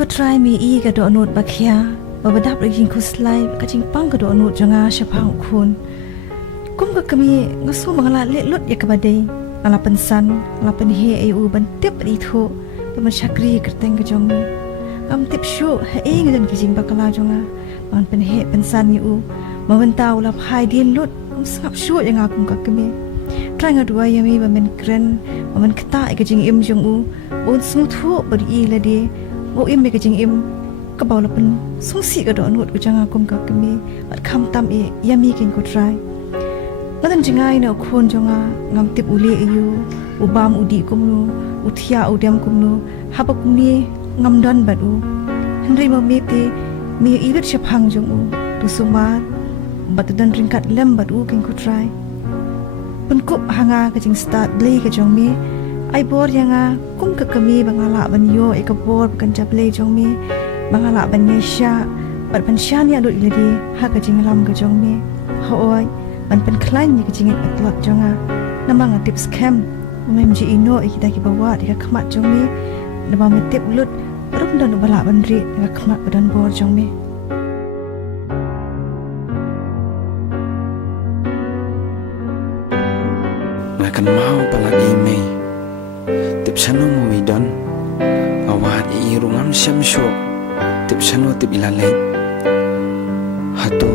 ก็ทรายมีอีกระโดดนูดบักยาบดับเลยยิงคุสไลก็จิงปังกระโดดนูดจงอาชะพังคุณกุมก็มีก็สู้บังลาเละลุดยากบดเดงอาลาเป็นสันอาลาเป็นเฮไออูบันเต็บดีทุเป็นมันชักรีกระเตงกระจงมีกำเต็บชูเฮงเดินกิจิงบักลาจงอามันเป็นเฮเป็นสันอยู่มันเป็นตาวลาพายดินลุดกุมสงับชูยังอากุมก็มีใครงาด้วยยังมีมันเป็นเกรนมันขตาอีกจิงอิมจงอูบนสมุทรบดีละดีโออิมอีกจิงอิมก็บอกเราเป็นสงสีกระโดดนูดกุจังอากุมก็มีอัดคำตามยามีกินก็ทรายแล้วทำจังไงเนาะคนจงอางามติบอุลีอยู่อุบามอุดีกุมนูอุทยาอุเดียมกุมนูฮับกุมนี้งามดันบัดอูฮันรีมามีตีมีอีรุดเชพังจงอูตุสุมาบัดดันริงกัดเล่มบัดอูกินก็ทรายเป็นกุบหางากจิงสตาร์ทเลยกจงมีไอบอร์ยังอากุมกมีบางอาละบันโยเอกบอร์กันจับเลยจงมีบางอาละบันเยชาบัดบันชาเนี่ยดุอีดีฮักจิงลำกจงมีเขาอ้อยมันเป็นคล้ายนี่กจิงอัตลัดจงอาน้ำมันติปสแคมมันมีอินโนอีกได้กี่บวาที่กขมัดจงมีน้ำมันมีติปลุดรูปดันอุบลาบันรีกขมัดบันบอร์จงมีกันเมาปลาอีเมย์ติบฉันโนมวยดอนอาวาดอีรุงามเชมโชติบฉันโนติบอิลาเลฮัตุ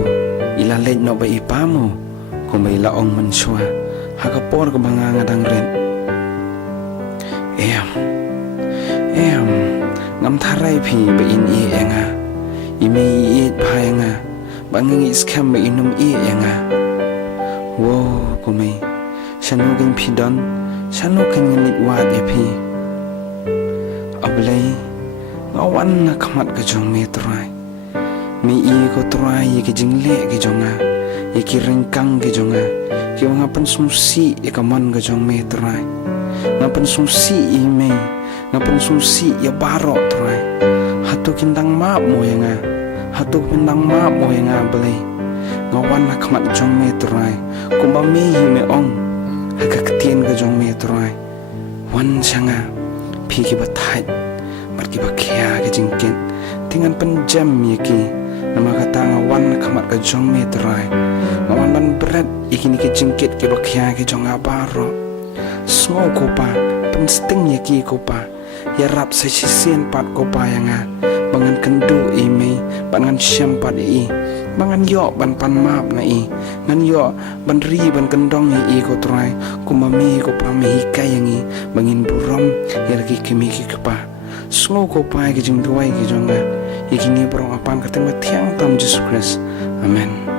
อิลาเลนอไปอีปามูคงไปละองมันชัวฮักปอร์กับบางงาดังเรนเอ็มงามทารายพีไปอินอีเองอีเมย์อีพายงาบางงี้สแคมไปอินุมอีเองโว้กูไม่ฉันนูกินพีดอนฉันนูกินนิดวาดเอพีอับเลยงาวันนักมัดกระจงเมตรายมีอีก็ตรายยี่กจิงเละกจงยี่กิริงกังกจงยี่ว่าเป็นสมสียี่กมันกจงเมตรายงาเป็นสมสีอีเมงาเป็นสมสียาบารอตรายฮัตุกินดังมาบโมยังฮัตุกินดังมาบโมยังอับเลยงาวันนักมัดจงเมตรายกุมบะมีหิเมองAgak ketian ke jong metrai wan changa pi ki bathai bar ki bakhya ke jingkin tingan penjam yaki nama kata ngawan khamat ke jong metrai ngawan ban berat ikini ke jingkit ke bakhya ke jong abaro smo kopa pensting yaki kopa ya rap sa sisien pat kopa yanga bangan kendu ime bangan syam pat i bangan yo ban pan map na i ngan yo ban ri ban kendong i ko trai ku mami ko pami kai yangi bangin burom ya lagi kemi ki kapa sungo ko pai ki jingduwai ki jonga ikini borong apan kateng tiang tam Jesus Christ amen.